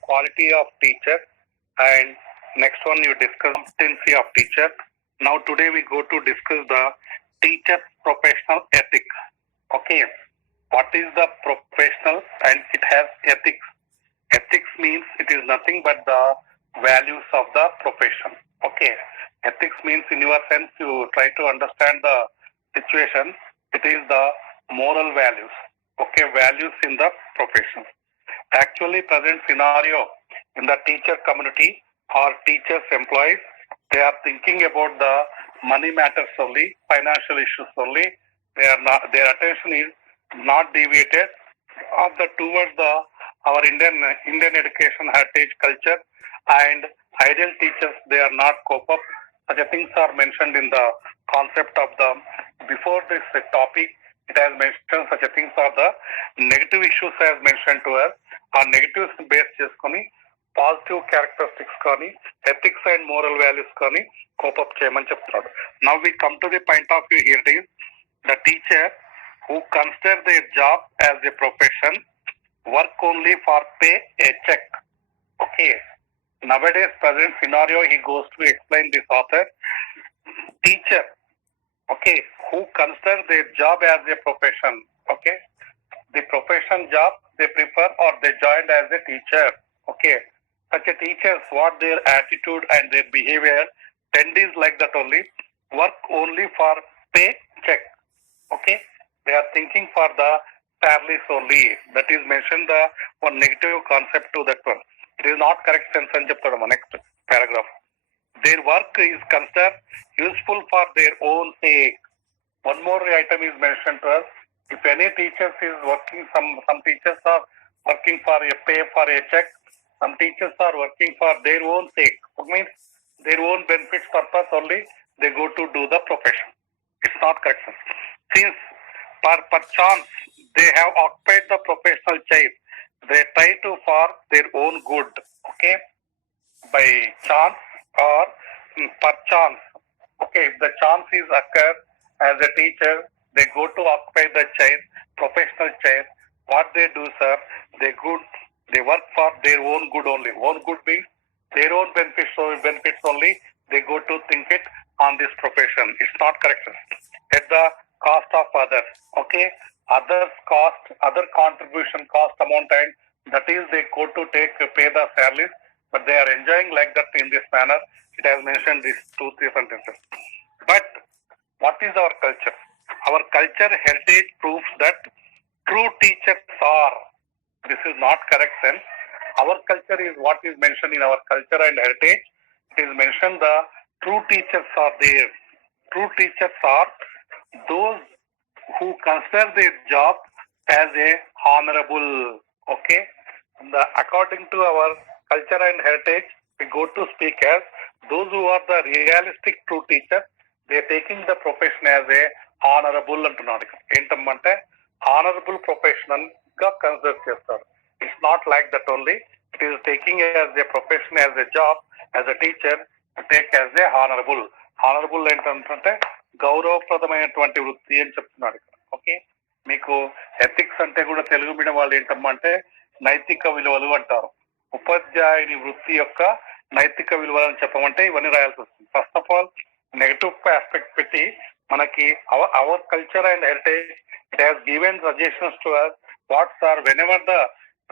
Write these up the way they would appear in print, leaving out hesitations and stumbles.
quality of teacher, and next one you discuss competency of teacher. Now today we go to discuss the teacher professional ethics. Okay, what is the professional and it has ethics. Ethics means it is nothing but the values of the profession. Okay, ethics means in your sense you try to understand the situation. It is the moral values. Okay, values in the profession. Actually, present scenario in the teacher community or teachers employees, they are thinking about the money matters only, financial issues only. They are not, their attention is not deviated of the towards the our Indian education heritage culture and ideal teachers. They are not cope up. Such things are mentioned in the concept of the before this topic. It has mentioned such things are the negative issues as mentioned to us. Our negatives based చేసుకొని positive characteristics కానీ ethics and moral values కానీ cope up చేయమని చెప్తున్నాడు. Now we come to the point of view here. It is the teacher who consider their job as a profession, work only for pay a check. Okay. Nowadays, present scenario, he goes to explain this author. Teacher, okay, who consider their job as a profession. Okay. The profession job they prefer or they joined as a teacher. Okay. Such a teachers, what their attitude and their behavior tend is like that only. Work only for pay check. Okay. They are thinking for the salaries only. That is mentioned the one negative concept to that one. It is not correct sense and chapter next paragraph. Their work is considered useful for their own sake. One more item is mentioned to us. If any teachers is working, some teachers are working for a pay for a check. Some teachers are working for their own sake. It means their own benefits purpose only. They go to do the profession. It's not correct. Since per chance they have occupied the professional chair, they try to for their own good. Okay, by chance or per chance. Okay, if the chance is occur as a teacher, they go to occupy the chair, professional chair. What they do, sir, they work for their own good only. Own good means their own benefits only. They go to think it on this profession. It's not correct, sir. At the cost of others. Okay, others cost, other contribution cost amount, and that is they go to pay the salaries, but they are enjoying like that in this manner. It has mentioned these 2-3 sentences. But what is our culture? Our culture heritage proves that true teachers are. This is not correct sense. Our culture is what is mentioned in our culture and heritage. It is mentioned the true teachers are there. True teachers are those who consider their job as a honorable. Okay, according to our culture and heritage, we go to speak as those who are the realistic true teachers. They are taking the profession as a honorable అంటున్నాడు. ఏంటమ్మంటే honorable profession గా కన్సిడర్ చేస్తారు. It's not like that only. It is taking as a profession, as a job, as a teacher, to take as a honorable. Honorable ఏంటంటే గౌరవప్రదమైనటువంటి వృత్తి అని చెప్తున్నాడు. ఓకే, మీకు ఎథిక్స్ అంటే కూడా తెలుగు మీడియం వాళ్ళు ఏంటమ్మంటే నైతిక విలువలు అంటారు. ఉపాధ్యాయుని వృత్తి యొక్క నైతిక విలువలు అని చెప్పమంటే ఇవన్నీ రాయాల్సి వస్తుంది. First of all negative aspect పెట్టి మనకి our culture and heritage it has given suggestions to us what's are whenever the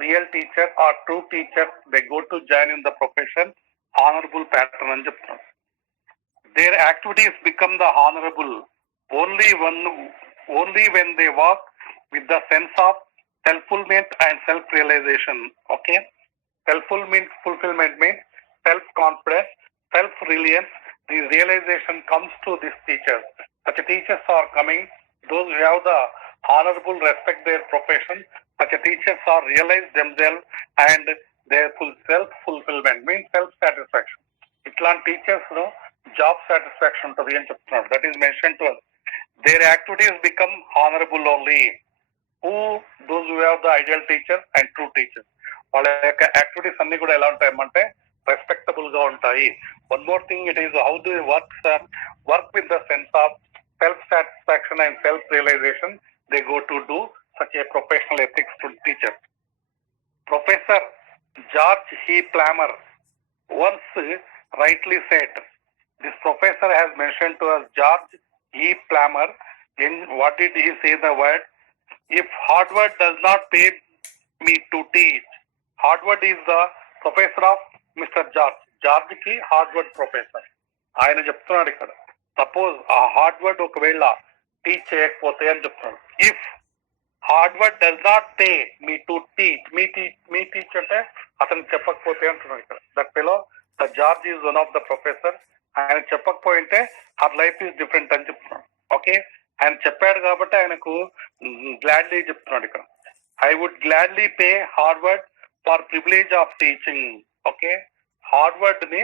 real teacher or true teacher they go to join in the profession honourable pattern అని చెప్తున్నారు. Their activities become the honorable only when they work with the sense of self-fulfillment and self-realization. Okay, fulfillment means self-confidence, self-reliance. The realization comes to these teachers. Such teachers are coming. Those who have the honorable respect their profession. Such teachers are realized themselves and their self-fulfillment means self-satisfaction. Itlant teachers, job satisfaction to the end. That is mentioned to us. Their activities become honorable only. Those who have the ideal teachers and true teachers. వాళ్ళ యొక్క యాక్టివిటీస్ అన్ని కూడా ఎలా ఉంటాయమంటే respectable గా ఉంటాయి. One more thing, it is how do work with the sense of self satisfaction and self realisation. They go to do such a professional ethics to teachers. Professor George He Plummer once rightly said, this professor has mentioned to us George E. Plummer. In what did he say the word? If Harvard does not pay me to teach, Harvard is the professor of Mr. George. George కి Harvard professor. ఆయన చెప్తున్నాడు ఇక్కడ, సపోజ్ ఆ హార్వర్డ్ ఒకవేళ టీచ్ చేయకపోతే అని చెప్తున్నాడు. If Harvard does not pay me to teach, మీ టీచ్ అంటే అతను చెప్పకపోతే అంటున్నాడు ఇక్కడ. That fellow the George is one of the professor. ఆయన చెప్పకపోయింటే హర్ లైఫ్ ఈజ్ డిఫరెంట్ అని చెప్తున్నాడు. ఓకే, ఆయన చెప్పాడు కాబట్టి ఆయనకు గ్లాడ్లీ చెప్తున్నాడు ఇక్కడ. I would gladly pay Harvard for privilege of teaching. Okay, Harvard ని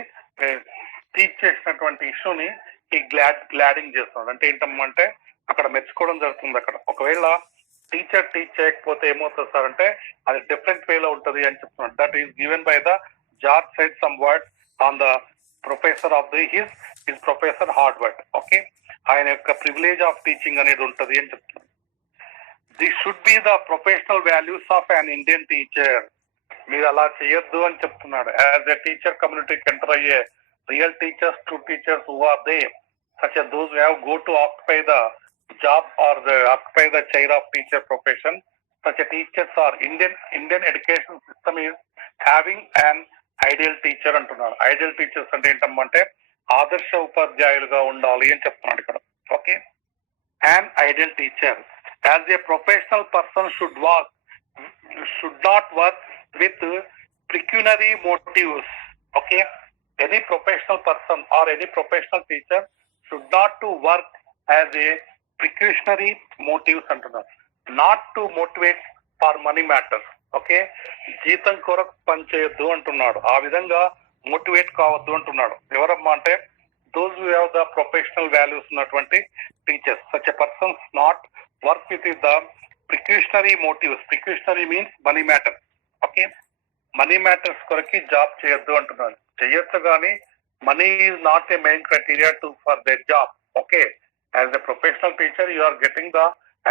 టీచ్ చేసినటువంటి ఇష్యూని ఈ గ్లాడింగ్ చేస్తున్నాడు. అంటే ఏంటమ్మంటే అక్కడ మెచ్చుకోవడం జరుగుతుంది. అక్కడ ఒకవేళ టీచర్ టీచ్ చేయకపోతే ఏమవుతుంది సార్ అంటే అది డిఫరెంట్ వేలో ఉంటుంది అని చెప్తున్నాడు. That is given by the George said some words on the professor of the his professor Harvard. Okay, ఆయన యొక్క ప్రివిలేజ్ ఆఫ్ టీచింగ్ అనేది ఉంటుంది అని చెప్తున్నాడు. This should be the professional values of an Indian teacher. మీరు అలా చేయొద్దు అని చెప్తున్నాడు. యాజ్ ఎ టీచర్ కమ్యూనిటీకి ఎంటర్ అయ్యే real teachers, true teachers who are they such as those who have go to occupy the job or occupy the chair of teacher profession, such a teachers are Indian education system is having an ideal teacher అంటున్నారు. Ideal teachers అంటే ఏంటంటే ఆదర్శ ఉపాధ్యాయులుగా ఉండాలి అని చెప్తున్నాడు ఇక్కడ. Okay, an ideal teacher as a professional person should not work with pecuniary motives. Okay, any professional person or any professional teacher should not to work as a pecuniary motives అంటున్నారు. Not to motivate for money matters. Okay, జీతం కొరకు పనిచేయొద్దు అంటున్నాడు. ఆ విధంగా మోటివేట్ కావద్దు అంటున్నాడు. ఎవరమ్మా అంటే those who have the professional values ఉన్నటువంటి teachers. Such a persons not work with the precautionary motives. Precautionary means money matters. Okay, money matters కొరకి జాబ్ చేయొద్దు అంటున్నాడు. చేయొచ్చు కానీ money is not a main criteria to for that job. Okay, as a professional teacher you are getting the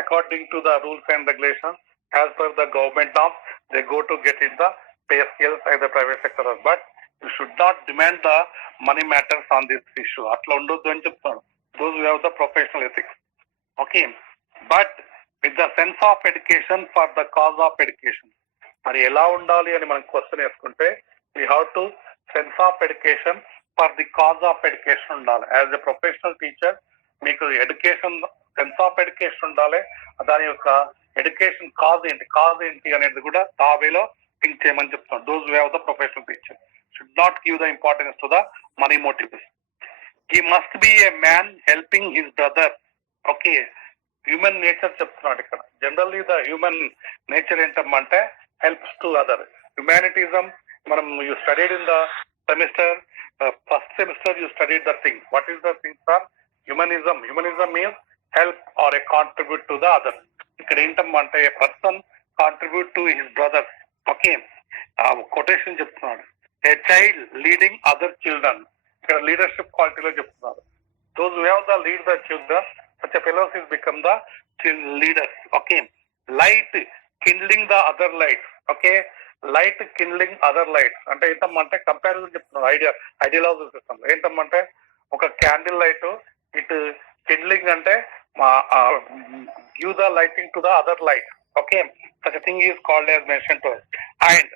according to the rules and regulations as per the government norms they go to get in the pay scales as the private sector. But you should not demand the money matters on this issue. అట్లా ఉండొద్దు అని చెప్తాను. Those who have the professional ethics. Okay, but with the sense of education for the cause of education. మరి ఎలా ఉండాలి అని మనం క్వశ్చన్ వేసుకుంటే we have to sense of education for the cause of education ఉండాలి. యాజ్ ఎ ప్రొఫెషనల్ టీచర్ మీకు education sense of education ఉండాలి. దాని యొక్క ఎడ్యుకేషన్ కాజ్ ఏంటి అనేది కూడా ఆ వేలో థింక్ చేయమని చెప్తాం. Those who have the professional teacher should not give the importance to the money motives. He must be a man helping his brother. Okay, human nature చెప్తున్నాడు ఇక్కడ. జనరల్లీ ద హ్యూమన్ నేచర్ ఏంటంటే helps to other. Humanism మనం you studied in the semester, first semester you studied the thing. What is the thing for humanism? Humanism means help or a contribute to the other. ఇక్కడ ఏంటంటే ఏ person contribute to his brother. Okay, quotation చెప్తున్నాడు. A child leading other children. ఇక్కడ leadership క్వాలిటీలో చెప్తున్నారు. Those who have the lead the children such a fellows is become the leaders. Okay, light kindling the other lights. Okay, light kindling other lights అంటే ఏంటంటే కంపారిజన్ చెప్తున్నారు. Ideology system ఏంటంటే ఒక candle light it కిండ్లింగ్ అంటే give the lighting to the other light. Okay, such a thing is called as mentioned to us. And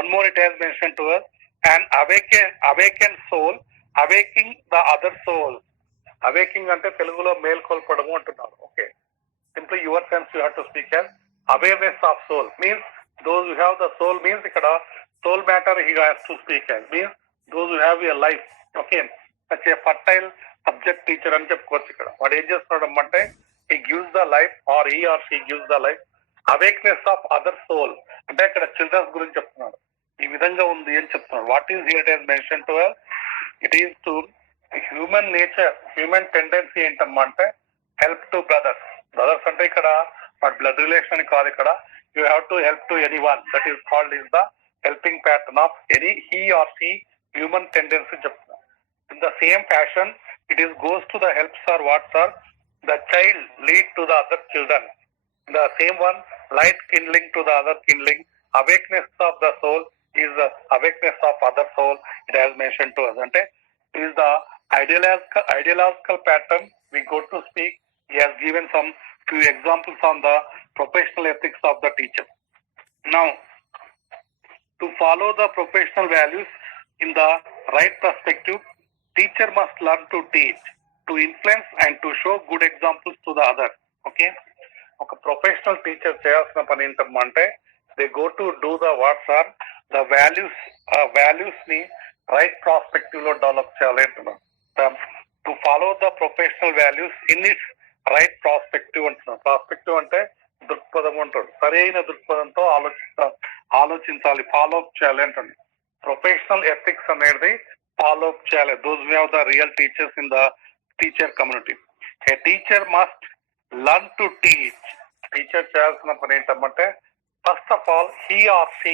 one more it has mentioned to us, an awakened soul awaking the other soul. Awaking అంటే తెలుగులో మేల్కొల్పడము అంటున్నారు. Okay, simply your sense you have to speak as awareness of soul means those who have the soul means ఇక్కడ soul matter he has to speak as means those who have a life. Okay, such a fertile subject teacher అని చెప్పుకోవచ్చు. ఇక్కడ వాడు ఏం చేస్తున్నాడు అంటే he gives the life or he or she gives the life. Awakeness of other soul అంటే ఇక్కడ చిల్డ్రన్స్ గురించి చెప్తున్నాడు. ఈ విధంగా ఉంది అని చెప్తున్నాడు. What is here it has mention to us? It is to human nature, human tendency ఏంటంటే హెల్ప్ టు బ్రదర్స్ అంటే ఇక్కడ బ్లడ్ రిలేషన్ కాదు. ఇక్కడ you have to help to anyone. That is called is the helping pattern of any he or she human tendency చెప్తున్నారు. In the same fashion it is goes to the helps or what's are the child lead to the other children. The same one light kindling to the other kindling, awakeness of the soul is the awakeness of other soul. It has mentioned to us. Ante is the ideological pattern we go to speak. He has given some few examples on the professional ethics of the teacher. Now, to follow the professional values in the right perspective, teacher must learn to teach, to influence and to show good examples to the other. Okay? ఒక professional teacher చేయాల్సిన పని ఏంటంటే they go to do the what's are the values ఆ values ని right prospective లో develop చేయాలి అంటున్నారు. To follow the professional values in its right prospective అంటున్నారు. ప్రాస్పెక్టివ్ అంటే దృక్పథం అంటారు. సరైన దృక్పథంతో ఆలోచించాలి, ఫాలో అప్ చేయాలి అంటుంది. ప్రొఫెషనల్ ఎథిక్స్ అనేది ఫాలో అప్ చేయాలి. Those we have the real teachers in the teacher community. A teacher must learn to teach. Teacher చేయాల్సిన పని ఏంటంటే first of all he or she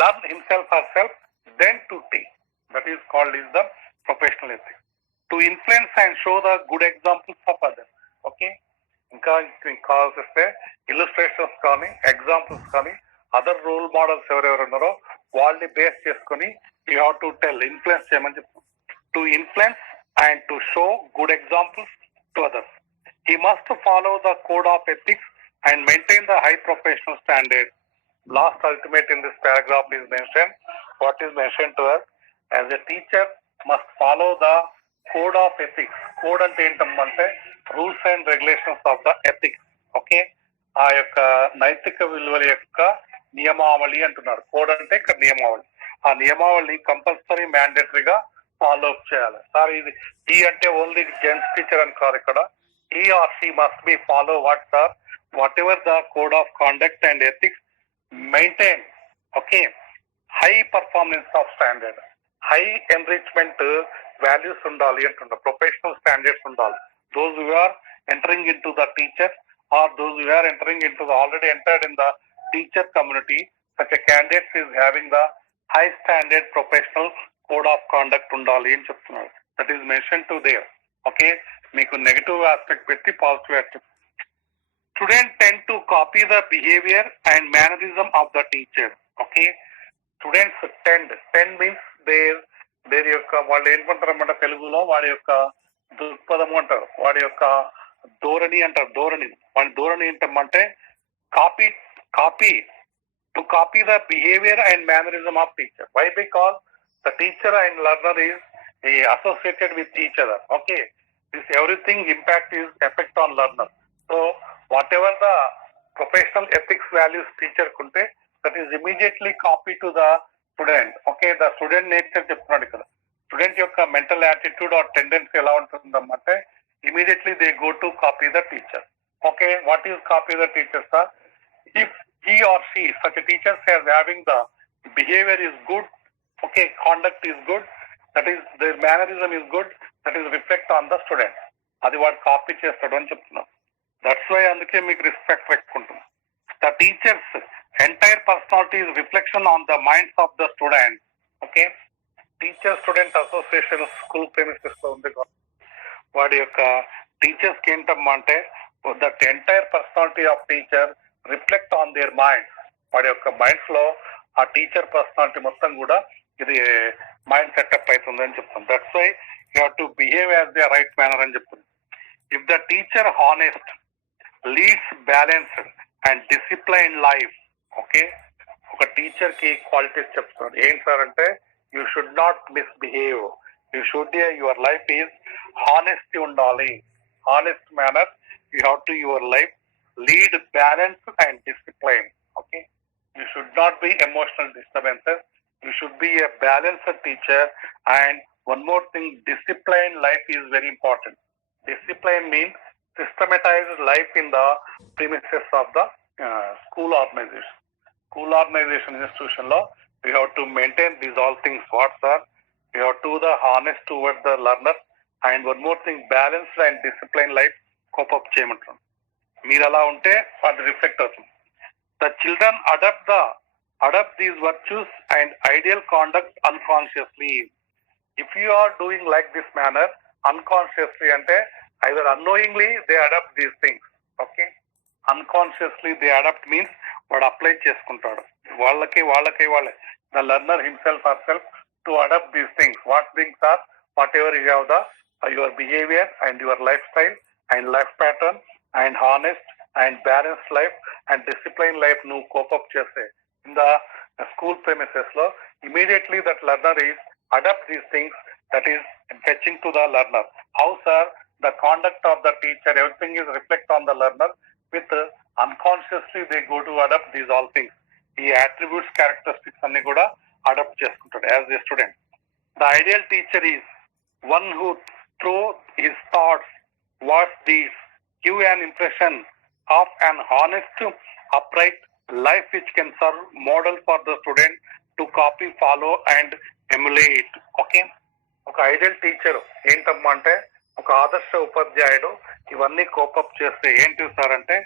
learn himself or self then to teach. That is called is the professional ethics. To influence and show the good examples of others. Okay, ఇంకా కావాల్సి వస్తే ఇల్లుస్ట్రేషన్స్ కానీ ఎగ్జాంపుల్స్ కానీ other role models ఎవరెవరు ఉన్నారో వాళ్ళని బేస్ చేసుకుని you have to tell, influence చేయమని చెప్తాం. To influence and to show good examples to others. He must follow the code of ethics and maintain the high professional standards. Last ultimate in this paragraph is mentioned. What is mentioned to us? As a teacher must follow the code of ethics. Code ante ఏంటంటే rules and regulations of the ethics. Okay, ఆ యొక్క నైతిక విలువల యొక్క నియమావళి అంటున్నారు. కోడ్ అంటే ఇక్కడ నియమావళి. ఆ నియమావళిని కంపల్సరీ మ్యాండేటరీగా ఫాలో అప్ చేయాలి. సార్ ఇది ఈ అంటే ఓన్లీ జెంట్స్ టీచర్ అని కాదు, ఇక్కడ he or she must be follow whatever the code of conduct and ethics, maintain, okay, high performance of standard, high enrichment values undali antunna, professional standards undali. Those who are entering into the teacher or those who are entering into the already entered in the teacher community, such a candidate is having the high standard professional code of conduct undali అని చెప్తున్నారు. That is mentioned to there. Okay, మీకు negative aspect పెట్టి positive aspect. Student tend to copy the behaviour and mannerism of the teacher. Okay, students tend means their యొక్క వాళ్ళు ఏంటంటారన్నమాట తెలుగులో వాడి యొక్క దృక్పథము అంటారు, వాడి యొక్క ధోరణి అంటారు. వాడి ధోరణి ఏంటంటే copy to copy the behaviour and mannerism of teacher. Why? Because the teacher and learner is associated with each other. Okay, this everything impact is effect on learner. So whatever the professional ethics values teacher kunte, that is immediately copied to the student. Okay, the student nature చెప్తున్నాడు ఇక్కడ. స్టూడెంట్ యొక్క mental attitude are tendency ఎలా ఉంటుందంటే immediately they go to copy the teacher. Okay, what is copy the teacher, sir? If he or she, such a teacher is having the behavior is good, okay, conduct is good, that is their mannerism is good, that is reflect on the student, అది వాడు కాపీ చేస్తాడు అని చెప్తున్నాం. That's why అందుకే మీకు రెస్పెక్ట్ పెట్టుకుంటాం. The teachers entire personality is reflection on the minds of the student. Okay, teacher student association school premises లో ఉంది. వాడి యొక్క టీచర్స్ కి ఏంటంటే that entire personality of teacher reflect on their mind. వాడి యొక్క మైండ్స్ లో ఆ టీచర్ పర్సనాలిటీ మొత్తం కూడా ఇది మైండ్ సెటప్ అవుతుంది అని చెప్తాం. That's why you have to behave as the right manner అని చెప్తుంది. If the teacher honest, leads balanced and discipline life. Okay, ఒక టీచర్ కి క్వాలిటీస్ చెప్తున్నాడు. ఏం సార్ అంటే you should not misbehave, you should your life is honesty ఉండాలి, honest manner you have to your life, lead balanced and discipline. Okay, you should not be emotional disturbances, you should be a balanced teacher. And one more thing, disciplined life is very important. Discipline means systematized life in the premises of the school organization institution law. We have to maintain these all things. What are we have to the honest towards the learner, and one more thing, balanced and disciplined life cope up చేయమంటారు. మీరు అలా ఉంటే అది రిఫ్లెక్ట్ అవుతుంది. The children adopt these virtues and ideal conduct unconsciously. If you are doing like this manner unconsciously, ante either unknowingly they adopt these things. Okay, unconsciously they adopt means వాడు అప్లై చేసుకుంటాడు. వాళ్ళకే the learner himself herself to adopt these things. What things are? Whatever you have the your behavior and your lifestyle and life pattern and honest and balanced life and disciplined life nu cope up chese in the school premises lo immediately that learner is adopt these things, that is fetching to the learner. How, sir? The conduct of the teacher, everything is reflect on the learner with unconsciously they go to adopt these all things. ఈ attributes, characteristics అన్ని కూడా అడాప్ట్ చేసుకుంటాడు as a student. The ideal teacher is one who through his thoughts, words, deeds give an impression of an honest, upright life which can serve model for the student to copy, follow and emulate. Okay, ఒక ideal teacher ఏంటమ్మా అంటే ఒక ఆదర్శ ఉపాధ్యాయుడు ఇవన్నీ కోపప్ చేస్తే ఏంటి sir అంటే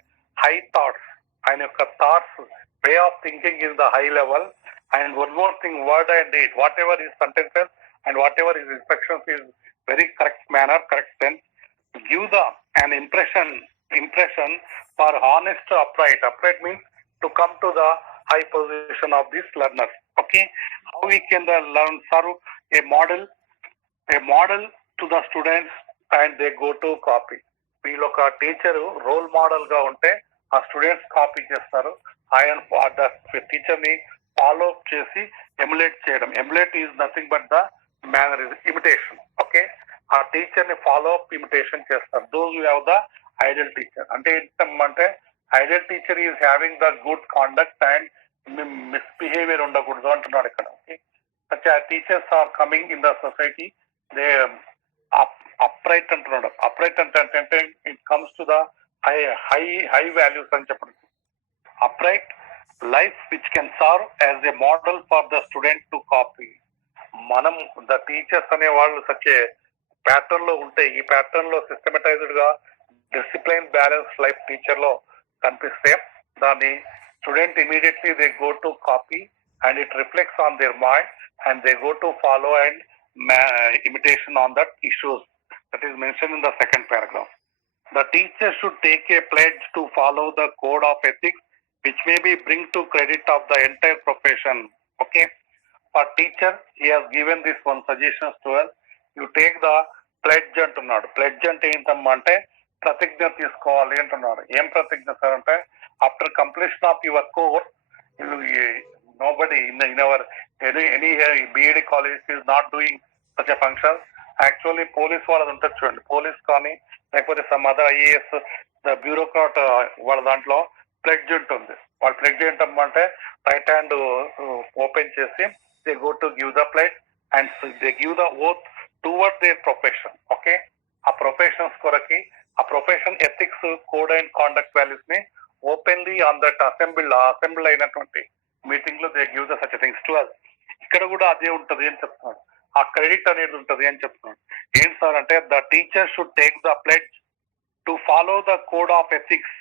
హై థాట్స్, ఆయన యొక్క thoughts way of thinking is the high level. And one more thing, word and deed, whatever his sentences and whatever his instructions is very correct manner, correct sense, give the an impression for honest, upright means to come to the high position of these learners. Okay, how we can learn serve a model to the students and they go to copy. వీళ్ళు ఒక teacher role model గా ఉంటే ఆ students copy చేస్తారు, ఆయన teacher ని follow up చేసి emulate చేయడం. Emulate is nothing but the manner is imitation. Okay, ఆ టీచర్ ని ఫాలో అప్ ఇమిటేషన్ చేస్తారు. Those you have the ideal teacher. అంటే ఏంటంటే ideal teacher is having the good conduct and misbehaviour ఉండకూడదు అంటున్నాడు ఇక్కడ. Okay, such teachers are coming in the society, they upright అంటున్నాడు. Upright అంటే it comes to the high values అని చెప్పడం. Upright life which can serve as a model for the student to copy. మనం the teachers అనే వాళ్ళు such pattern లో ఉంటే, ఈ ప్యాటర్న్ లో సిస్టమటైజ్డ్ గా డిసిప్లైన్ బ్యాలెన్స్ లైఫ్ టీచర్ లో కనిపిస్తే దాన్ని student immediately they go to copy and it reflects on their mind and they go to follow and imitation on that issues that is mentioned in the second paragraph. The teacher should take a pledge to follow the code of ethics which may be bring to credit of the entire profession. Okay, for teacher he has given this one suggestions to us. You take the pledge అంటున్నాడు. ప్లెడ్జ్ అంటే ఏంటమ్మా అంటే ప్రతిజ్ఞ తీసుకోవాలి అంటున్నాడు. ఏం ప్రతిజ్ఞ సార్ అంటే after completion of your course nobody in our any BEd college is not doing such a function. Actually police వాళ్ళది ఉంటుంది చూడండి, పోలీస్ కానీ లేకపోతే some other IAS the bureaucrat వాళ్ళ దాంట్లో ప్లెడ్జ్ ఉంటుంది. వాళ్ళ ప్లెడ్జ్ ఏంటంటే రైట్ హ్యాండ్ ఓపెన్ చేసి they go to give the pledge and they give the oath toward their profession. Okay, ఆ ప్రొఫెషన్స్ కొరకి ఆ profession ethics code and conduct values ని ఓపెన్లీ ఆన్ దట్ అసెంబ్లీ అయినటువంటి meeting లో they give the such things to us. ఇక్కడ కూడా అదే ఉంటది అని చెప్తున్నాడు. ఆ క్రెడిట్ అనేది ఉంటది అని చెప్తున్నాడు. ఏం సార్ అంటే the teacher should take the pledge to follow the code of ethics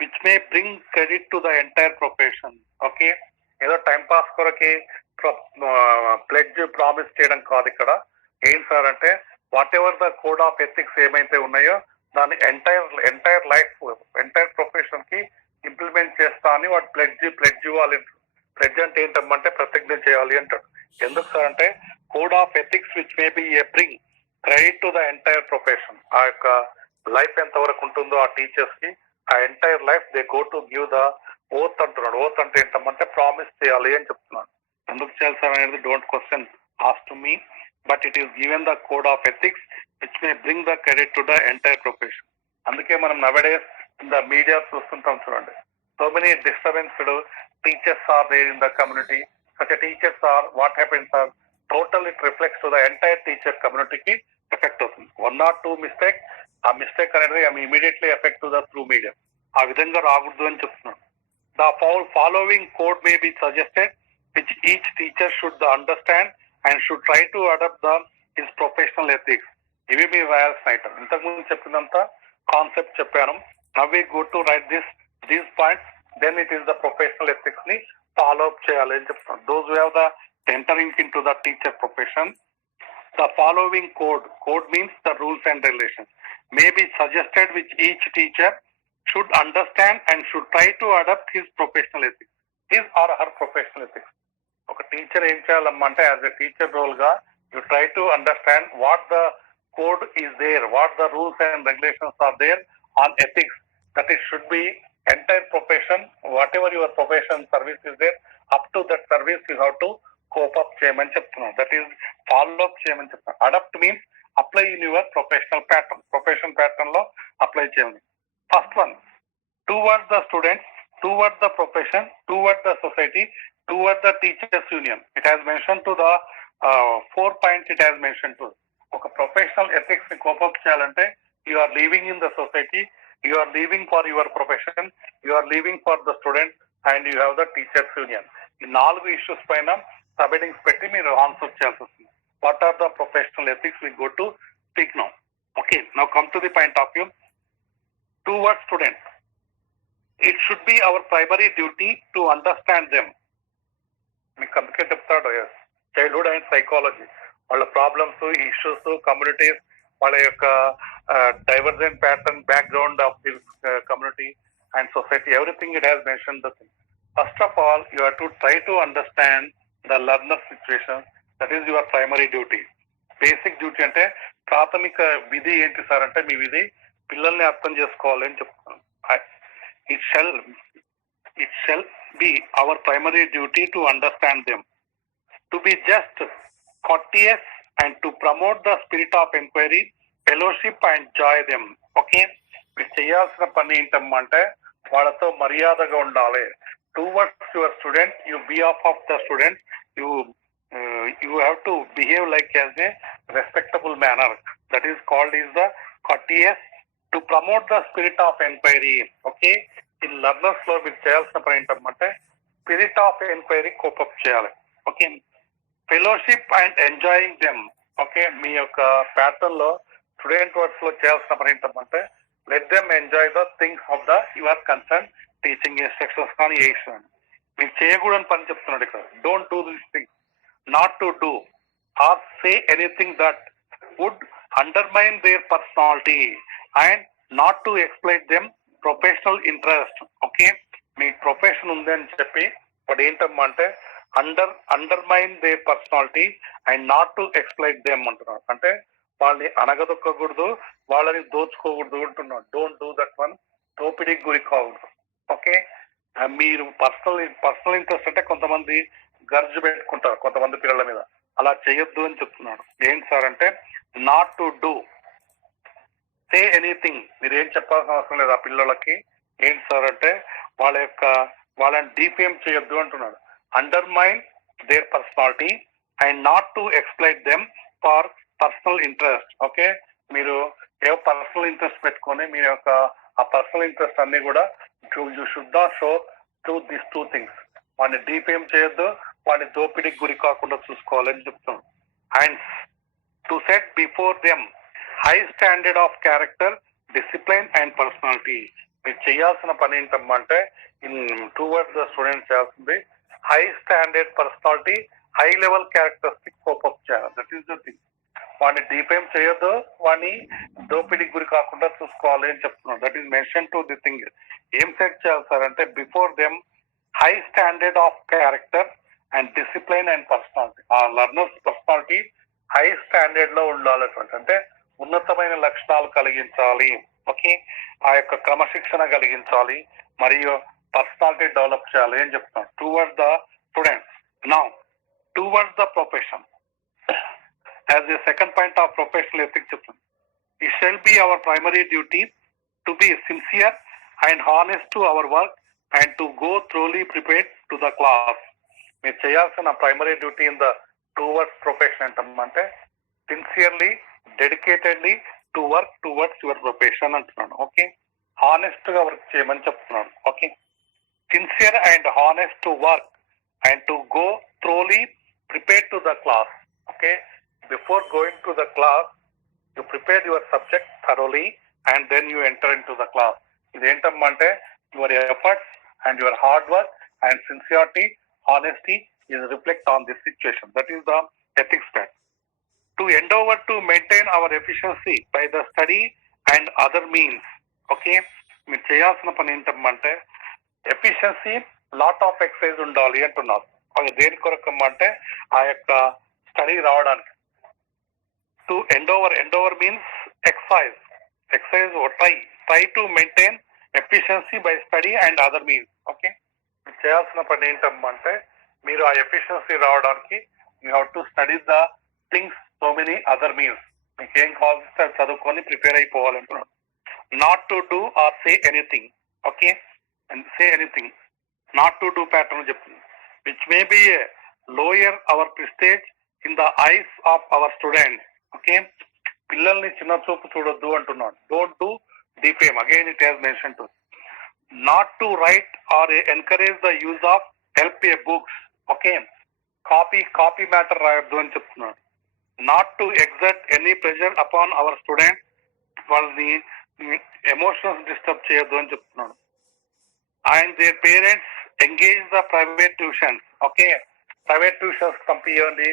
which may bring credit to the entire profession. Okay, ఏదో టైం పాస్ కొరకి ప్లెడ్జ్ ప్రామిస్ చేయడం కాదు ఇక్కడ. ఏం సార్ అంటే what ever the code of ethics ఏమైతే ఉన్నాయో దాన్ని ఎంటైర్ లైఫ్ ఎంటైర్ ప్రొఫెషన్ కి ఇంప్లిమెంట్ చేస్తా అని వాడు ప్లెడ్జ్ ఇవ్వాలి. ప్లెడ్జ్ అంటే ఏంటమ్మంటే ప్రతిజ్ఞ చేయాలి అంటాడు. ఎందుకు సార్ అంటే code of ethics which may B A bring credit to the entire profession. ఆ యొక్క లైఫ్ ఎంత వరకు ఉంటుందో ఆ టీచర్స్ కి ఆ entire life they go to give the oath అంటున్నాడు. ఓత్ అంటే ఏంటంటే ప్రామిస్ చేయాలి అని చెప్తున్నాడు. ఎందుకు చేయాలి సార్ అనేది don't question ask to me, but it is given the code of ethics which may bring the credit to the entire profession. అందుకే మనం నవడేస్ ఇన్ ద మీడియా చూస్తుంటాం చూడండి, so many disturbances teachers are there in the community. Such a teachers are, what happens are totally it reflects to the entire teacher community ki effect అవుతుంది. 1 or 2 mistake, ఆ మిస్టేక్ అనేది immediately affect to the through media. ఆ విధంగా రాకూడదు అని చెప్తున్నాడు. The following code may be suggested which each teacher should understand and should try to adopt his professional ethics. ఇవి మీరు రాయాల్సిన ఐటమ్. ఇంతకుముందు చెప్పినంత కాన్సెప్ట్ చెప్పాను. Now we go to write these points. Then it is the professional ethics ni follow up cheyali ani cheptanu. Those who have the entering into the teacher profession, the following code means the rules and regulations may be suggested which each teacher should understand and should try to adopt his professional ethics, his or her professional ethics. ఒక టీచర్ ఏం చేయాలమ్మా అంటే as a teacher role గా you try to understand what the code is there, what the rules and regulations are there on ethics, that it should be entire profession, whatever your profession service is there, up to that service you have to cope up చేయమని చెప్తున్నాను. That is follow up చేయమని చెప్తున్నాను. Adapt means apply in your professional pattern, profession pattern లో apply చేయండి. First one, towards the students, towards the profession, towards the society, towards the teachers union. It has mention to the 4 points it has mention to. ఒక professional ethics ని cope up చేయాలంటే you are living in the society, you are living for your profession, you are living for the student and you have the teachers union. ఈ 4 ఇష్యూస్ పైన sub headings పెట్టి మీరు answer చేయాల్సి వస్తుంది. What are the professional ethics we go to speak now. Okay, now come to the point of view. Towards student, it should be our primary duty to understand them. మీకు అందుకే చెప్తాడు childhood and psychology, వాళ్ళ problems, issues, communities, వాళ్ళ యొక్క divergent pattern, background of the community and society, everything it has mention the thing. First of all you have to try to understand the learner situation. That is your primary duty. Basic duty అంటే ప్రాథమిక విధి ఏంటి sir అంటే, మీ విధి పిల్లల్ని అర్థం చేసుకోవాలి అని చెప్తున్నాను. It shall be our primary duty to understand them, to be just, courteous and to promote the spirit of inquiry, fellowship and joy them. Okay, మీరు చేయాల్సిన పని ఏంటమ్మంటే వాళ్ళతో మర్యాదగా ఉండాలి. Towards your student, you behalf of the student, you have to behave like as a respectable manner. That is called is the courteous, to promote the spirit of enquiry. Okay, ఈ learners లో మీరు చేయాల్సిన పని ఏంటమ్మంటే spirit of enquiry cope up చేయాలి. Okay, fellowship and enjoying them. Okay, మీ యొక్క pattern లో స్టూడెంట్ వర్డ్స్ లో చేయాల్సిన పని ఏంటంటే let them enjoy the things of the your concern teaching instructions కానీ ఏషన్. మీరు చేయకూడని పని చెప్తున్నాడు ఇక్కడ. Don't do this thing, not to do or say anything that would undermine their personality and not to explain them professional interest. Okay, మీ profession ఉంది అని చెప్పి వాడు ఏంటమ్మంటే undermine they personality and not to exploit them అంటున్నాడు. అంటే వాళ్ళని అనగదొక్కకూడదు, వాళ్ళని దోచుకోకూడదు అంటున్నాడు. డోంట్ డూ దట్ వన్, దోపిడీకి గురి కాకూడదు. ఓకే, మీరు పర్సనల్ ఇంట్రెస్ట్ అంటే కొంతమంది గర్జు పెట్టుకుంటారు కొంతమంది పిల్లల మీద, అలా చేయొద్దు అని చెప్తున్నాడు. ఏంటి సార్ అంటే not to do, say anything, మీరు ఏం చెప్పాల్సిన అవసరం లేదు ఆ పిల్లలకి. ఏంటి సార్ అంటే వాళ్ళని డిఫేమ్ చేయొద్దు అంటున్నాడు. Undermine their personality and not to exploit them for personal interest. Okay, మీరు ఏ పర్సనల్ ఇంట్రెస్ట్ పెట్టుకొని మీ యొక్క ఆ పర్సనల్ ఇంట్రెస్ట్ అన్ని కూడా you should not show to this 2 things. వాడిని డిఫేమ్ చేయొద్దు, వాడిని దోపిడీకి గురి కాకుండా చూసుకోవాలని చెప్తున్నాం. And to set before them high standard of character, discipline and personality. మీరు చేయాల్సిన పని ఏంటమ్మంటే టువర్డ్స్ ద స్టూడెంట్స్ చేయాల్సింది high standard personality, high level characteristic cope up చేయాలి. That is the thing. వాడిని డిఫేమ్ చేయొద్దు, వాడిని దోపిడీకి గురి కాకుండా చూసుకోవాలి అని చెప్తున్నాడు. That is mention to the thing. ఏం సెట్ చేయాలి సార్ అంటే before them high standard of character and discipline and personality. ఆ లర్నర్స్ పర్సనాలిటీ హై స్టాండర్డ్ లో ఉండాలన్నమాట, అంటే ఉన్నతమైన లక్షణాలు కలిగించాలి. ఓకే, ఆ యొక్క క్రమశిక్షణ కలిగించాలి మరియు పర్సనాలిటీ డెవలప్ చేయాలి అని చెప్తున్నాను. Towards the students. Now towards the profession, as a second point of professional ethics చెప్తుంది. It shall be our primary duty to be sincere and honest to our work and to go thoroughly prepared to the class. మీరు చేయాల్సిన primary duty in the towards profession ఏంటంటే sincerely, dedicatedly to work towards your profession అంటున్నాడు. Okay, honest గా work చేయమని చెప్తున్నాడు. Okay, sincere and honest to work and to go thoroughly prepared to the class. Okay, before going to the class you prepare your subject thoroughly and then you enter into the class. Identamante your efforts and your hard work and sincerity, honesty is reflect on this situation. That is the ethics part. To endeavor to maintain our efficiency by the study and other means. Okay, మీరు చేయాల్సిన పని ఏంటంటే efficiency, lot of exercise ఉండాలి అంటున్నారు. అది దేని కొరకు అంటే ఆ యొక్క స్టడీ రావడానికి. To endeavour means excise try to maintain efficiency by study and other means. Okay, చేయాల్సిన పని ఏంటంటే మీరు ఆ ఎఫిషియన్సీ రావడానికి you have to study the things so many other means. మీకు ఏం కావాల్సి చదువుకొని ప్రిపేర్ అయిపోవాలంటున్నాడు. Not to do or say anything. Okay, say anything, not to do pattern చెప్తుంది. Which may be lower our prestige in the eyes of our students. Okay, పిల్లల్ని చిన్న చూపు చూడొద్దు అంటున్నాడు. Don't do defame, again it has mention to. Not to write or encourage the use of help a books. Okay, copy matter రాయొద్దు అని చెప్తున్నాడు. Not to exert any pressure upon our student, వాళ్ళని emotions disturb చేయొద్దు అని చెప్తున్నాడు. And their parents engage the private tuitions. Okay, private tuitions పంపించండి.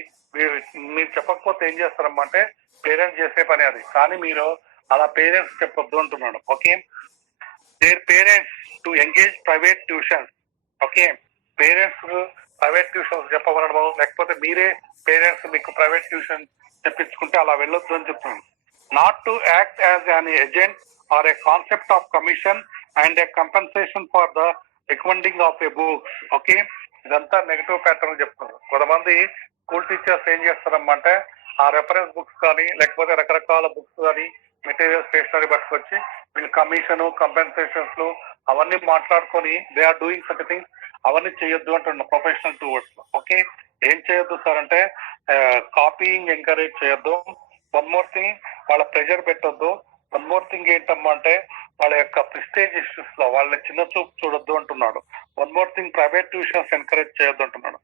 మీరు చెప్పకపోతే ఏం చేస్తారమ్మంటే పేరెంట్స్ చేసే పని అది, కానీ మీరు అలా పేరెంట్స్ చెప్పొద్దు అంటున్నాడు. Okay, their parents to engage private tuitions. Okay, parents private tuitions చెప్పబడము, లేకపోతే మీరే పేరెంట్స్ మీకు ప్రైవేట్ ట్యూషన్ చెప్పించుకుంటే అలా వెళ్ళొద్దు అని చెప్తున్నాను. Not to act as an agent or A concept of commission and A compensation for the recommending of A books. Okay, ఇదంతా నెగటివ్ ప్యాటర్న్ చెప్తున్నారు. కొంతమంది స్కూల్ టీచర్స్ ఏం చేస్తారమ్మంటే ఆ రెఫరెన్స్ బుక్స్ కానీ లేకపోతే రకరకాల బుక్స్ కానీ మెటీరియల్ స్టేషనరీ పట్టుకొచ్చి వీళ్ళు కమిషన్ కంపెన్సేషన్స్ అవన్నీ మాట్లాడుకొని they are doing such things. అవన్నీ చేయొద్దు అంటున్నాను ప్రొఫెషనల్ టూవర్డ్స్ లో. ఓకే, ఏం చేయొద్దు సార్ అంటే కాపీయింగ్ ఎంకరేజ్ చేయొద్దు. వన్ మోర్ థింగ్, వాళ్ళ ప్రెషర్ పెట్టొద్దు. వన్ మోర్ థింగ్ ఏంటమ్మా అంటే వాళ్ళ యొక్క ప్రెస్టేజ్ ఇష్యూస్ లో వాళ్ళ చిన్న చూపు చూడొద్దు అంటున్నాడు. One more thing, private tuitions encourage చేయొద్దు అంటున్నాడు.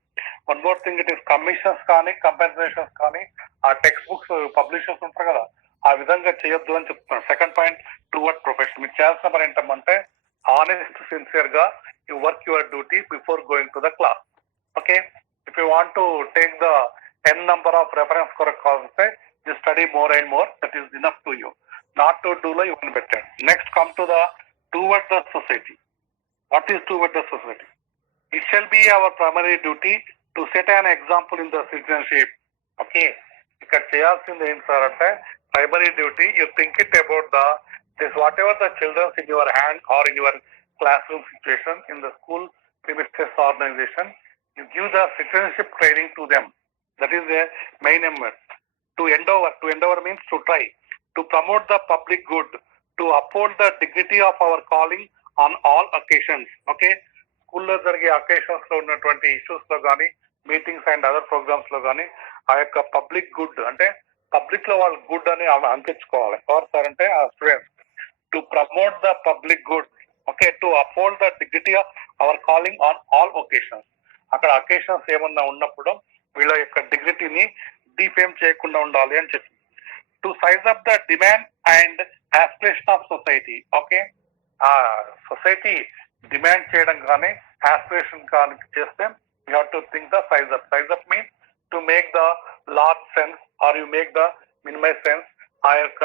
One more thing, it is commissions కానీ కంపెన్సేషన్స్ కానీ ఆ టెక్స్ట్ బుక్స్ పబ్లిషర్స్ ఉంటారు కదా ఆ విధంగా చేయొద్దు అని చెప్తున్నాడు. Second point, towards profession. మీరు చేయాల్సిన పని ఏంటంటే ఆనెస్ట్ సిన్సియర్ గా you work your duty before going to the class. Okay, if you want to take the n number of reference కొరకు కావాల్సి you study more and more, that is enough to you. Not to do లో ఇవన్నీ పెట్టాడు. Next come to the towards the society. What is towards the society? It shall be our primary duty to set an example in the citizenship. Okay, ఇక్కడ చేయాల్సింది ఏంటి sir అంటే primary duty, you think it about the this whatever the childrens in your hand or in your classroom situation in the school premises organization, you give the citizenship training to them. That is the main effort. To endeavor means to try to promote the public good, to uphold the dignity of our calling on all occasions. Okay, స్కూల్లో జరిగే అకేషన్స్ లో ఉన్నటువంటి ఇష్యూస్ లో కానీ meetings and other programs లో కానీ ఆ యొక్క పబ్లిక్ గుడ్ అంటే పబ్లిక్ లో వాళ్ళు గుడ్ అని అనిపించుకోవాలి. ఎవరు సార్ అంటే ఆ students. To promote the public good. Okay, to uphold the dignity of our calling on all occasions. అక్కడ అకేషన్స్ ఏమన్నా ఉన్నప్పుడు వీళ్ళ యొక్క డిగ్నిటీని డిఫేమ్ చేయకుండా ఉండాలి అని చెప్పి. To size up the demand and aspiration of society. Okay, ఆ సొసైటీ డిమాండ్ చేయడం కానీ ఆస్పిరేషన్ కానీ చేస్తే you have to think the size up. Size up means to make the large sense or you make the minimize sense. ఆ యొక్క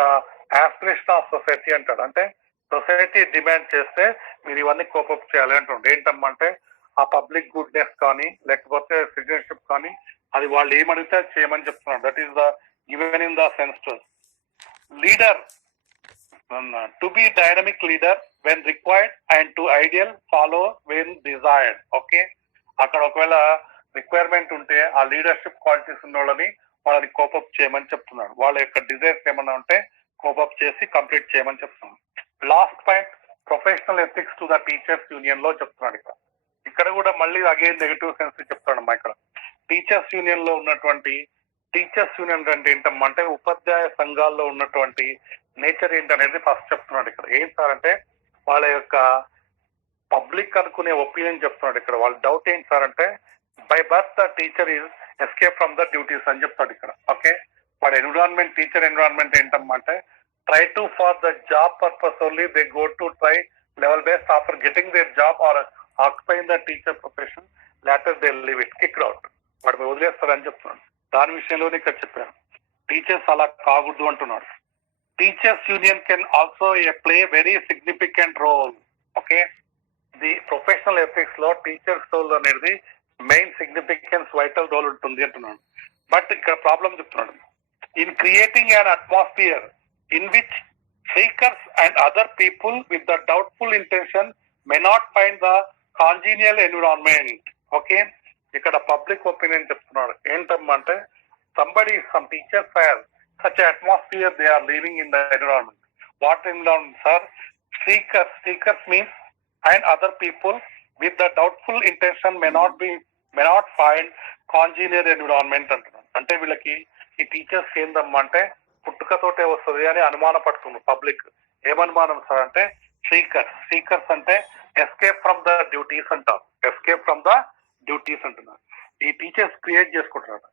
aspiration of society అంటాడు. అంటే society demand చేస్తే మీరు ఇవన్నీ కోపప్ చేయాలి అంటుండే. ఏంటమ్మంటే ఆ పబ్లిక్ గుడ్నెస్ కానీ లేకపోతే సిటిజన్షిప్ కానీ అది వాళ్ళు ఏమడిగితే చేయమని చెప్తున్నారు. That is the given in the sense to leader to be dynamic leader when required and to ideal follow when desired. Okay, అక్కడ ఒకవేళ రిక్వైర్మెంట్ ఉంటే ఆ లీడర్షిప్ క్వాలిటీస్ ఉన్న వాళ్ళని వాళ్ళని కోపప్ చేయమని చెప్తున్నాడు. వాళ్ళ యొక్క డిజైర్స్ ఏమన్నా ఉంటే కోపప్ చేసి కంప్లీట్ చేయమని చెప్తున్నాడు. Last point, professional ethics to the teachers union లో చెప్తున్నాడు. ఇక్కడ కూడా మళ్ళీ అగైన్ నెగటివ్ సెన్స్ చెప్తాడమ్మా. ఇక్కడ టీచర్స్ యూనియన్ లో ఉన్నటువంటి టీచర్స్ యూనియన్ అంటే ఏంటమ్మంటే ఉపాధ్యాయ సంఘాల్లో ఉన్నటువంటి నేచర్ ఏంటనేది ఫస్ట్ చెప్తున్నాడు. ఇక్కడ ఏం సార్ అంటే వాళ్ళ యొక్క పబ్లిక్ అనుకునే ఒపీనియన్ చెప్తున్నాడు. ఇక్కడ వాళ్ళ డౌట్ ఏంటి సార్ అంటే by birth the teacher is escape from the duties అని చెప్తాడు ఇక్కడ. ఓకే, వాడు ఎన్విరాన్మెంట్ టీచర్ ఎన్విరాన్మెంట్ ఏంటమ్మా అంటే try to for the job purpose only, they go to try level based after getting their job or occupying the teacher profession, later they leave it, kicked out. వాడు వదిలేస్తారని చెప్తున్నాడు. దాని విషయంలోనే ఇక్కడ చెప్పాను. టీచర్స్ అలా కాకూడదు అంటున్నాడు. Teachers union can also play very significant role. Okay, the professional ethics లో టీచర్స్ రోల్ అనేది మెయిన్ సిగ్నిఫికెన్స్ వైటల్ రోల్ ఉంటుంది అంటున్నాడు. బట్ ఇక్కడ ప్రాబ్లం చెప్తున్నాడు. In creating an atmosphere in which seekers and other people with the doubtful intention may not find the congenial environment. Okay, ఇక్కడ public opinion చెప్తున్నాడు. ఏంటమ్మంటే some teachers have such an atmosphere they are living in the environment. What environment, sir? Seekers means and other people with the doubtful intention may not find congenial environment అంటున్నాడు. అంటే వీళ్ళకి ఈ టీచర్స్ ఏందమ్మంటే పుట్టుకతోటే వస్తుంది అని అనుమాన పడుతున్నారు పబ్లిక్. ఏమనుమానం సార్ అంటే సీకర్స్ అంటే ఎస్కేప్ ఫ్రమ్ ద డ్యూటీస్ అంటారు. ఎస్కేప్ ఫ్రమ్ ద డ్యూటీస్ అంటున్నారు. ఈ టీచర్స్ క్రియేట్ చేసుకుంటున్నారు.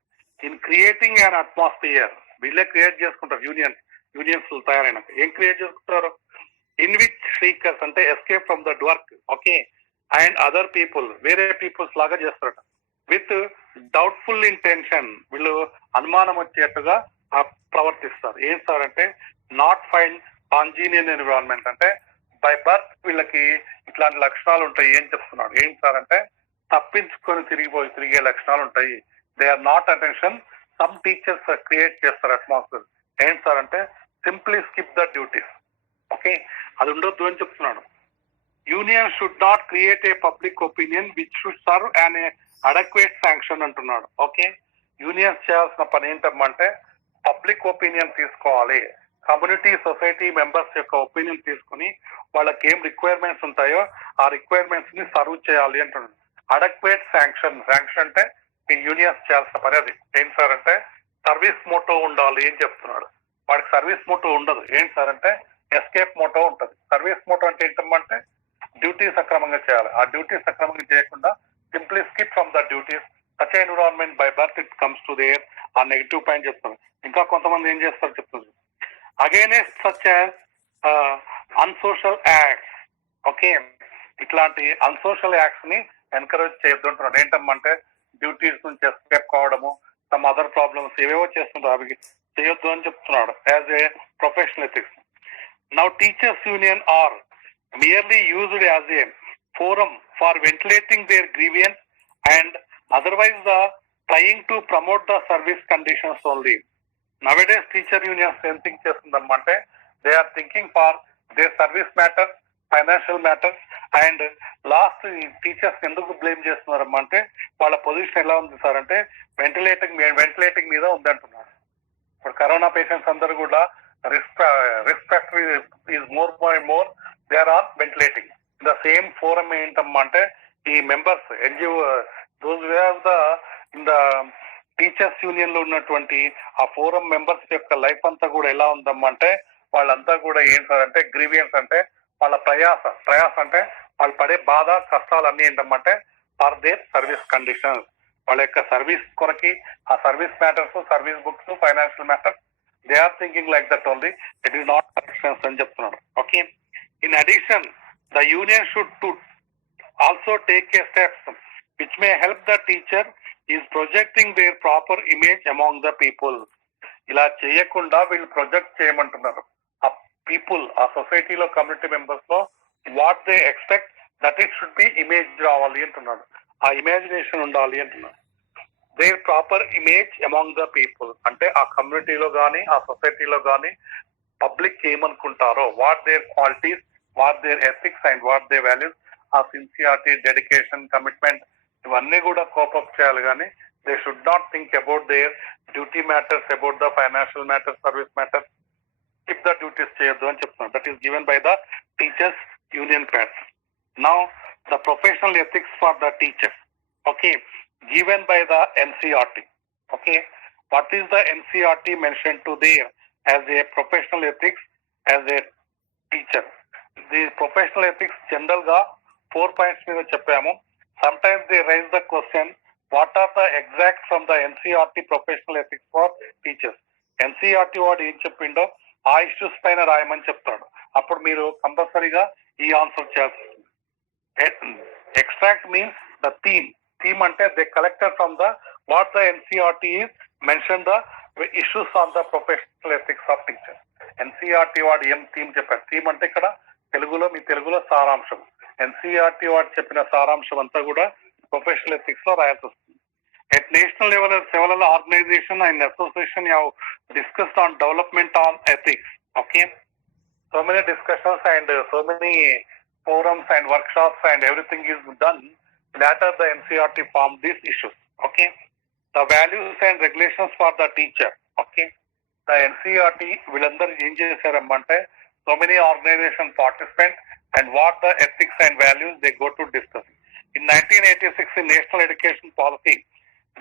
ఇన్ క్రియేటింగ్ అన్ అట్మాస్ఫియర్ వీళ్ళే క్రియేట్ చేసుకుంటారు. యూనియన్స్ తయారైనాక ఏం క్రియేట్ చేసుకుంటారు? ఇన్ విచ్ సీకర్స్ అంటే escape from the work. Okay, and other people వేరే పీపుల్స్ లాగా చేస్తారట. విత్ డౌట్ఫుల్ ఇంటెన్షన్ వీళ్ళు అనుమానం వచ్చేట్టుగా ప్రవర్తిస్తారు. ఏం సార్ అంటే నాట్ ఫైండ్ కాంజీనియల్ ఎన్విరాన్మెంట్ అంటే బై బర్త్ వీళ్ళకి ఇట్లాంటి లక్షణాలు ఉంటాయి. ఏం చెప్తున్నాడు? ఏం సార్ అంటే తప్పించుకొని తిరిగే లక్షణాలు ఉంటాయి. They are not attention. Some teachers create చేస్తారు అట్మాస్ఫియర్. ఏం సార్ అంటే simply skip the duties. Okay, అది ఉండొద్దు అని చెప్తున్నాడు. Union should not create a public opinion which should serve and adequate sanction అంటున్నాడు. ఓకే, యూనియన్స్ చేయాల్సిన పని ఏంటమ్మంటే పబ్లిక్ ఒపీనియన్ తీసుకోవాలి. కమ్యూనిటీ సొసైటీ మెంబర్స్ యొక్క ఒపీనియన్ తీసుకుని వాళ్ళకి ఏం రిక్వైర్మెంట్స్ ఉంటాయో ఆ రిక్వైర్మెంట్స్ ని సర్వ్ చేయాలి అంటున్నాడు. అడక్వేట్ శాంక్షన్ అంటే ఈ యూనియన్స్ చేయాల్సిన పని అది. ఏం సార్ అంటే సర్వీస్ మోటో ఉండాలి అని చెప్తున్నాడు. వాడికి సర్వీస్ మోటో ఉండదు. ఏం సార్ అంటే ఎస్కేప్ మోటో ఉంటుంది. సర్వీస్ మోటో అంటే ఏంటంటే డ్యూటీ సక్రమంగా చేయాలి. ఆ డ్యూటీ సక్రమంగా చేయకుండా simply skip from the duties such environment by birth it comes to their. ఆ నెగిటివ్ పాయింట్ చెప్తారు. ఇంకా కొంతమంది ఏం చేస్తారు చెప్తున్నారు. Against such as unsocial acts. Okay, ఇట్లాంటి అన్సోషల్ యాక్ట్స్ ని ఎన్కరేజ్ చేయొద్దు అంటున్నాడు. ఏంటమ్మంటే డ్యూటీస్ నుంచి ఎస్కేప్ కావడము, సమ్ అదర్ ప్రాబ్లమ్స్ ఏవేవో చేస్తుంటారు, అవి చేయొద్దు అని చెప్తున్నాడు. As a professional ethics. Now teachers union are merely used as a forum for ventilating their grievance and otherwise the trying to promote the service conditions only. Nowadays teacher unions ఏం థింక్ చేస్తుందమ్మంటే they are thinking for their service matters, financial matters and last teachers ఎందుకు బ్లేమ్ చేస్తున్నారమ్మంటే వాళ్ళ పొజిషన్ ఎలా ఉంది సార్ అంటే వెంటిలేటింగ్ మీద ఉంది అంటున్నారు. ఇప్పుడు కరోనా పేషెంట్స్ అందరూ కూడా risk factor is more there are ventilating. The same forum ఏంటమ్మంటే ఈ members NGO those in the teachers union లో ఉన్నటువంటి ఆ ఫోరం మెంబర్స్ యొక్క లైఫ్ అంతా కూడా ఎలా ఉందమ్మంటే వాళ్ళంతా కూడా ఏం సార్ అంటే గ్రీవియన్స్ అంటే వాళ్ళ ప్రయాస అంటే వాళ్ళు పడే బాధ కష్టాలు అన్ని ఏంటమ్మంటే ఫర్ దేర్ సర్వీస్ కండిషన్స్. వాళ్ళ యొక్క సర్వీస్ కొరకి ఆ service matters, service books, financial matters they are thinking like that only. It is not corrections అని చెప్తున్నారు. Okay, in addition the union should also take a steps which may help the teacher is projecting their proper image among the people. ఇలా చేయకుండా వీళ్ళు ప్రొజెక్ట్ చేయమంటున్నారు. ఆ people ఆ సొసైటీలో community members లో what they expect that it should be image రావాలి అంటున్నాడు. ఆ ఇమాజినేషన్ ఉండాలి అంటున్నాడు. Their proper image among the people అంటే ఆ కమ్యూనిటీలో కానీ ఆ సొసైటీలో కానీ పబ్లిక్ ఏమనుకుంటారో what their qualities, what their ethics and what they values, ఆ సిన్సియారిటీ, డెడికేషన్, కమిట్మెంట్ ఇవన్నీ కూడా కోపప్ చేయాలి. కానీ they should not think about their duty matters, about the financial matters, service matters. Skip the duties చేయొద్దు అని చెప్తున్నాను. That is given by the teachers union pads. Now the professional ethics for the teachers. Okay, given by the NCERT. Okay, what is the NCERT mention to there as a professional ethics as a teacher? The professional ethics general గా 4 points మీద చెప్పాము. Sometimes they raise the question what are the exact from the NCERT professional ethics for teachers. NCERT వాడు ఏం చెప్పిండో ఆ ఇష్యూస్ పైన రాయమని చెప్తాడు. అప్పుడు మీరు కంపల్సరీగా ఈ ఆన్సర్ చేయాల్సి. ఎక్స్ట్రాక్ట్ మీన్స్ ద థీమ్ అంటే they collected from the what the NCERT is mention the issues on the professional ethics of teachers. NCERT వాడు ఏం థీమ్ చెప్పారు? థీమ్ అంటే ఇక్కడ తెలుగులో సారాంశం. ఎన్సిఆర్టీ వాడు చెప్పిన సారాంశం అంతా కూడా ప్రొఫెషనల్ ఎథిక్స్ లో రాయాల్సి వస్తుంది. At national level, several organization and association have discussed on development on ethics. Okay, so many discussions and so many forums and workshops and everything is done. Later, the NCERT formed these issues. Okay, the values and regulations for the teacher. Okay, the NCERT వీళ్ళందరూ ఏం చేశారమ్మంటే so many organization participants and what the ethics and values they go to discuss. In 1986, in National Education Policy,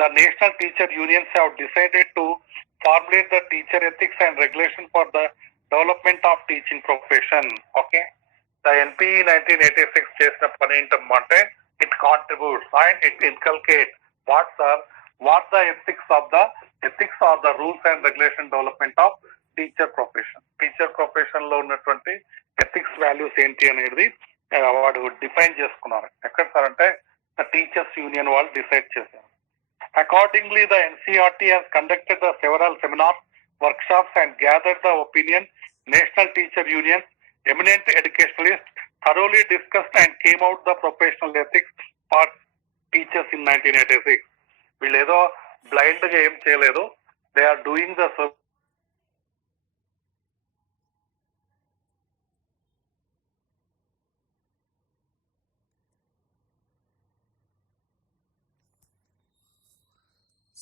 the National Teacher Unions have decided to formulate the teacher ethics and regulation for the development of teaching profession. Okay, the NPE 1986 చేసిన పని ఏంటంటే it contributes and it inculcates what the ethics are the rules and regulation development of teacher profession లో ఉన్నటువంటి ethics values ఏంటి అనేది వాడు డిఫైన్ చేసుకున్నారు. ఎక్కడ సార్ అంటే టీచర్స్ యూనియన్ వాళ్ళు డిసైడ్ చేశారు. Accordingly the NCERT has conducted the several seminars, workshops and gathered the opinion. National Teacher Union, eminent educationalists thoroughly discussed and came out the professional ethics for teachers in 1986. వీళ్ళు ఏదో బ్లైండ్ గా ఏం చేయలేదు. They are doing the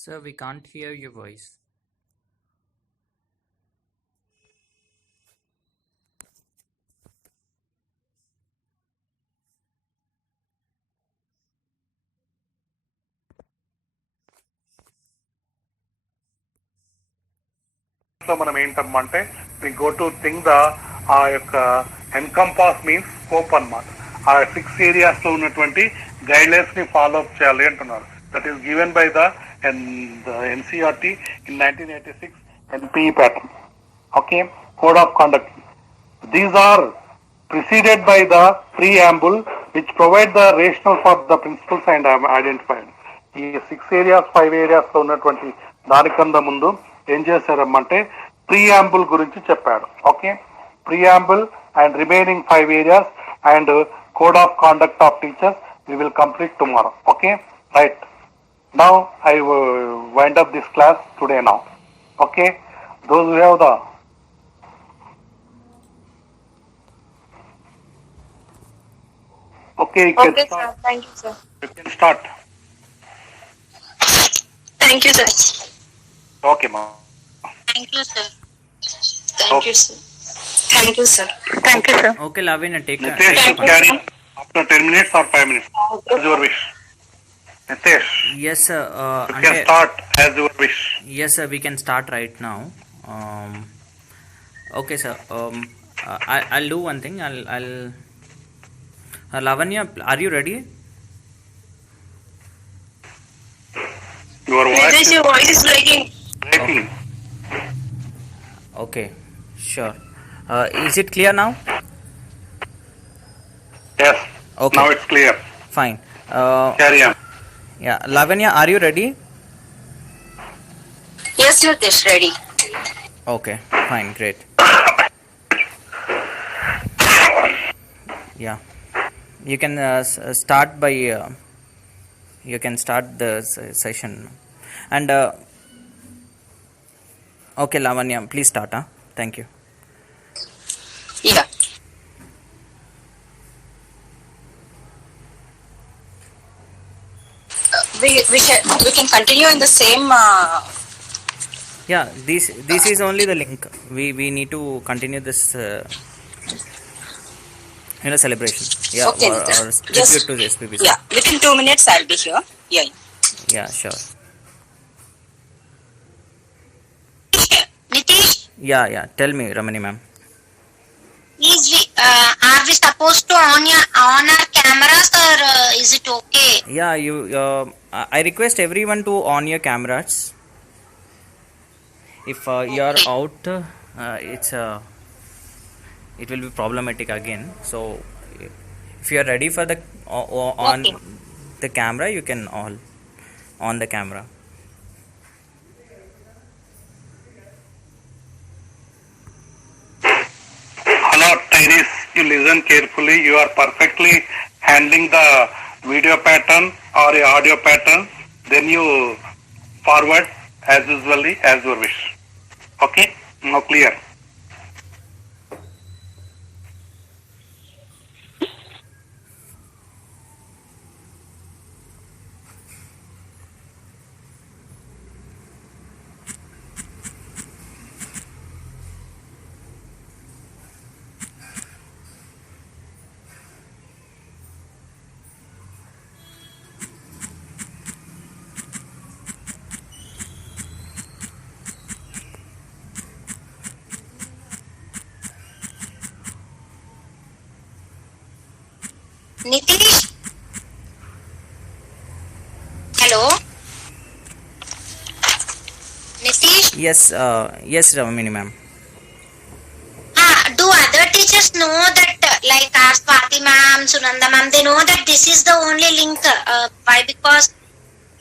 Sir, we can't hear your voice. మనం ఏంటమ్మంటే we go to think the ఆ యొక్క encompass means scope అన్నమాట. ఆ 6 ఏరియాస్ లో ఉన్నటువంటి గైడ్ లైన్స్ ని ఫాలో అప్ చేయాలి అంటున్నారు. That is given by the NCERT in 1986 NPE pattern. Okay, Code of Conduct. These are preceded by the preamble which provide the rationale for the principles and identified. ఈ 6 areas 5 areas లో ఉన్నటువంటి దానికన్నా ముందు ఏం చేశారమ్మంటే ప్రియాంబుల్ గురించి చెప్పాడు. Okay, preamble and remaining 5 areas and Code of Conduct of Teachers we will complete tomorrow. Okay, right. Now I wind up this class today now. Okay, those who have the okay, you can start. Sir. Thank you, sir. You can start. Thank you, sir. Okay, ma'am. Thank you, sir. Thank you, sir. Thank you, sir. Thank you, sir. Okay, Lavina, take Nitesh, you carry after 10 minutes or 5 minutes. As your wish. Nitesh, Yes, sir. you can start as your wish. Yes, sir. We can start right now. Okay, sir. I'll do one thing. I'll. Lavanya, are you ready? Your voice Nitesh, your voice is breaking. breaking. Okay, sure. Is it clear now? Yes. Okay. Now it's clear. Fine. Carry on. Yeah, Lavanya, are you ready? Yes, Nitesh, ready. Okay, fine, great. Yeah, you can start by. You can start the session, and okay, Lavanya, please start. Thank you. Yeah. We can continue in the same. Yeah, this is only the link. We need to continue this. Celebration. Yeah, Okay, or Nitesh. tribute Just- to the SPBC. Yeah, within 2 minutes I'll be here. Yeah. Yeah, sure. Nitish, Yeah. Tell me, Ramani ma'am. are we supposed to on our cameras or is it okay? Yeah, you. I request everyone to on your cameras. If you are Okay. out, it will be problematic again. So, if you are ready for the on Okay. the camera, you can all on the camera. Hello, Tyrese. You listen carefully. You are perfectly handling the video pattern or a audio pattern, then you forward as usually as your wish. Okay, now clear. Nitish? Hello? Nitish? Yes, yes, Ramini ma'am. Do other teachers know that, like our Swati ma'am, Sunanda ma'am, they know that this is the only link? Why? Because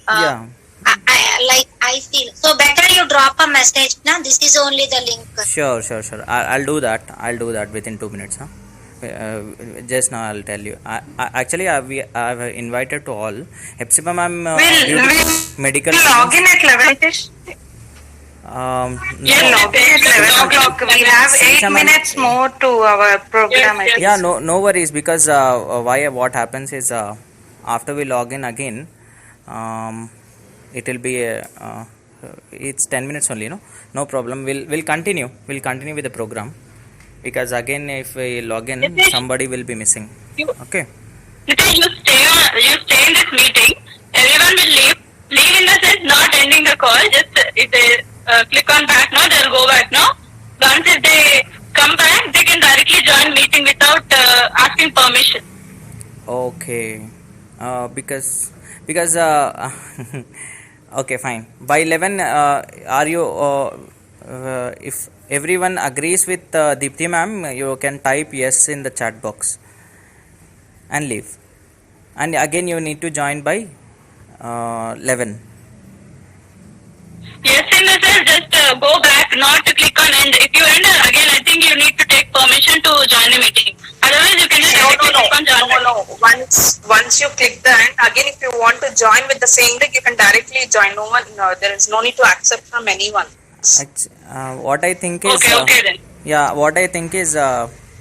Yeah, I feel so better you drop a message. Now this is only the link. sure, sure, sure. I'll do that. I'll do that within 2 minutes. Huh? Just now I'll tell you. Actually, I've invited to all. Hepzibah ma'am, due to medical Log in reasons, at 11ish. no, Log in at 11 o'clock. We have 8 Ma'am, minutes more to our program. I think. yeah, no worries, because what happens is, after we log in again, it will be it's 10 minutes only, no problem. We'll continue with the program, because again if we log in, somebody will be missing. Okay. Nitish, you stay in this meeting. Everyone will leave. Leave in the sense not ending the call. Just if they click on back now, they'll go back now. Once if they come back, they can directly join meeting without asking permission. Okay. Because okay, fine. By 11, are you? If everyone agrees with Deepthi ma'am, you can type yes in the chat box and leave. And again, you need to join by 11. Yes, in the sense, just go back, not to click on end. If you end again, I think you need to take permission to join the meeting. Otherwise, you can just directly click on join. No. Once you click the end, again, if you want to join with the same link, you can directly join. There is no need to accept from anyone. What I think is, Okay then. yeah, what I think is,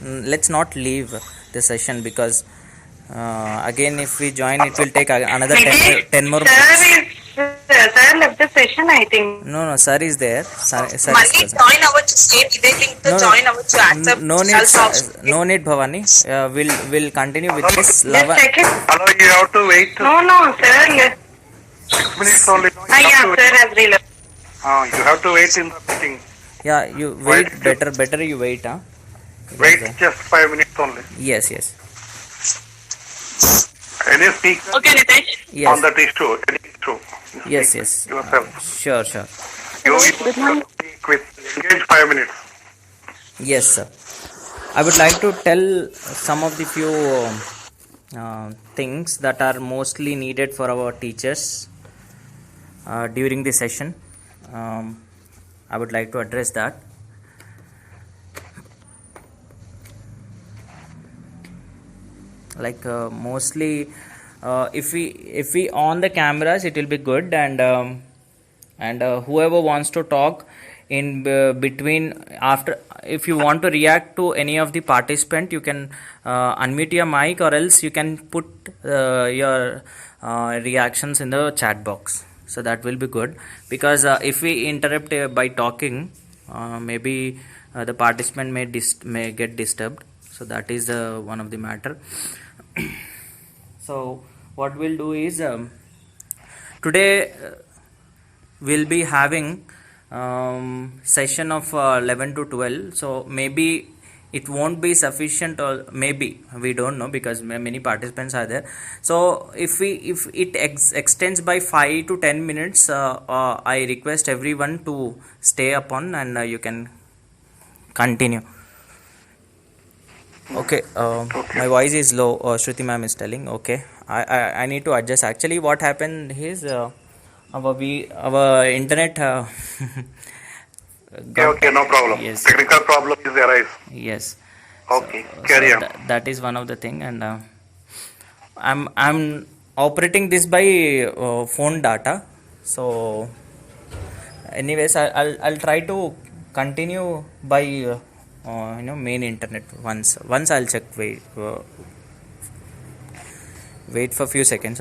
let's not leave the session, because again, if we join, it will take another 10 more minutes. Sir left the session, I think. No, sir is there. Sir is Mali present. join our state. They link to join our to accept. No need, Bhavani. We'll continue with this. Just check it. Hello, you have to wait No, sir. 6 minutes only. No, you Yeah, have to sir has relevant. you have to wait in the meeting. Yeah, you wait. Better you wait, huh? Wait just 5 minutes only. Yes. Any speaker Okay, Nitish. Yes. on that issue? Any issue? Yes. Yourself. Sure. You will speak with engage 5 minutes. Yes, sir. I would like to tell some of the few things that are mostly needed for our teachers during the session. I would like to address that. Like mostly, if we on the cameras, it will be good, and whoever wants to talk in between, after, if you want to react to any of the participant, you can unmute your mic, or else you can put your reactions in the chat box. So that will be good, because if we interrupt by talking, maybe the participant may get disturbed. So that is one of the matter. So what we'll do is, today we'll be having session of 11 to 12. So maybe it won't be sufficient, or maybe, we don't know, because many participants are there. So if it extends by 5 to 10 minutes, I request everyone to stay upon, and you can continue. Okay, my voice is low. Shruti ma'am is telling. Okay, I need to adjust. Actually, what happened is, our internet Okay, no problem. Yes. Technical problem is arise. Yes. Okay, carry on. That is one of the thing, and I'm operating this by phone data. So anyways, I'll try to continue by main internet once I'll check. Wait for few seconds.